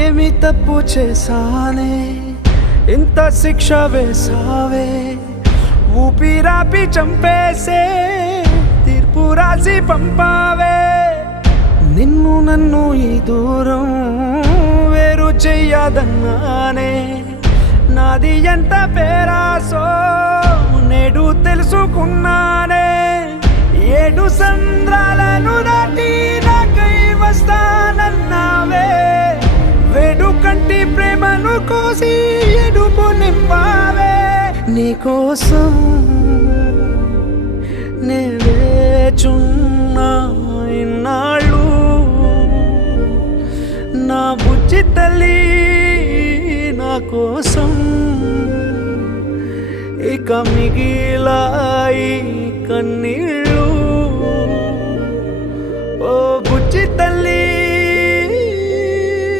ఏమి తప్పు చేశానే ఇంత శిక్ష వేసావే ఊపిరాపి చంపేసే తీర్పు రాసి పంపావే నిన్ను నన్ను ఈ దూరం వేరు చెయ్యదన్నానే నాది ఎంత పేరాసో నేడు తెలుసుకున్నానే 7 సంద్రాలను దాటి నాకై వస్తానన్నావే వేడు కంటి ప్రేమను కోసి ఎడుపు నింపావే నీకోసం నే వేచున్నా ఇన్నాళ్ళు నా బుజ్జి తల్లి నా కోసం ఇక మిగిలాయి కన్నీళ్ళు